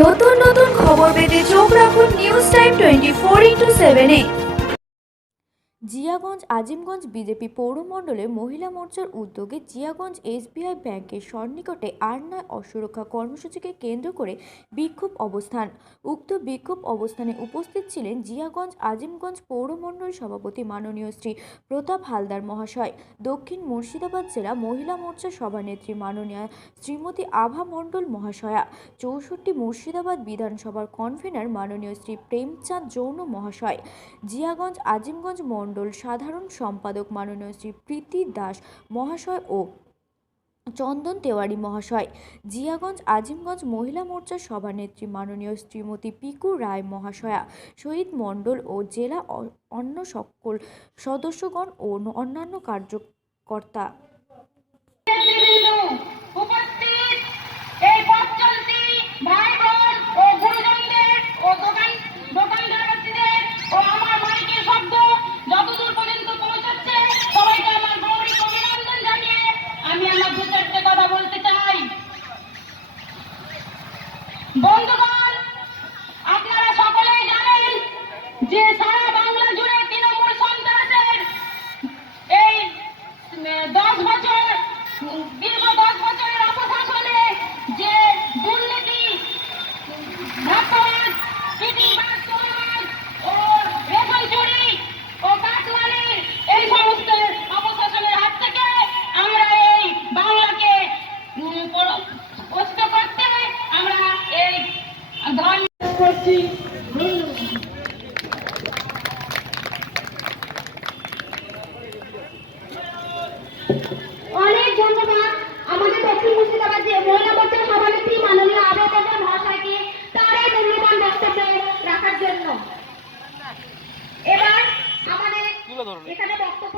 নতুন নতুন খবর পেতে চোখ রাখুন নিউজ টাইম 24x7-এ। জিয়াগঞ্জ আজিমগঞ্জ বিজেপি পৌরমণ্ডলে মহিলা মোর্চার উদ্যোগে জিয়াগঞ্জ এসবিআই ব্যাংকের সন্নিকটে আর9 অসুরক্ষা কর্মসূচিকে কেন্দ্র করে বিক্ষোভ অবস্থান। উক্ত বিক্ষোভ অবস্থানে উপস্থিত ছিলেন জিয়াগঞ্জ আজিমগঞ্জ পৌরমণ্ডল সভাপতি মাননীয় শ্রী প্রতাপ হালদার মহাশয়, দক্ষিণ মুর্শিদাবাদ জেলা মহিলা মোর্চার সভানেত্রী মাননীয় শ্রীমতী আভা মণ্ডল মহাশয়া, 64 মুর্শিদাবাদ বিধানসভার কনভেনার মাননীয় শ্রী প্রেমচাঁদ জৌন মহাশয়, জিয়াগঞ্জ আজিমগঞ্জ মণ্ডল সাধারণ সম্পাদক মাননীয় শ্রী প্রীতি দাস মহাশয় ও চন্দন তেওয়ারি মহাশয়, জিয়াগঞ্জ আজিমগঞ্জ মহিলা মোর্চার সভানেত্রী মাননীয় শ্রীমতী পিকু রায় মহাশয়া, শহীদ মণ্ডল ও জেলা অন্য সকল সদস্যগণ ও অন্যান্য কার্যকর্তা। বন্ধুগণ, আপনারা সকলেই জানেন যে সারা বাংলা জুড়ে তৃণমূল সন্ত্রাসের এই 10 বছর দীর্ঘ 10 বছরের অপশাসনে যে দুর্নীতি, ধাপ্পাবাজ, চিটিংবাজ, চোরবাজ ও রেশন চুরি ও কাটমানির এই সমস্ত অপশাসনের হাত থেকে আমরা এই বাংলাকে কষ্ট করতে আমরা এই ধর্ম করছি। অনেক ধন্যবাদ আমাদের দক্ষিণ মুর্শিদাবাদ যে মহিলা মোর্চার সভানেত্রী মাননীয় আভা মণ্ডল মহাশয়কে তার এই মূল্যবান বক্তব্য রাখার জন্য। এবার আমাদের এখানে বক্তব্য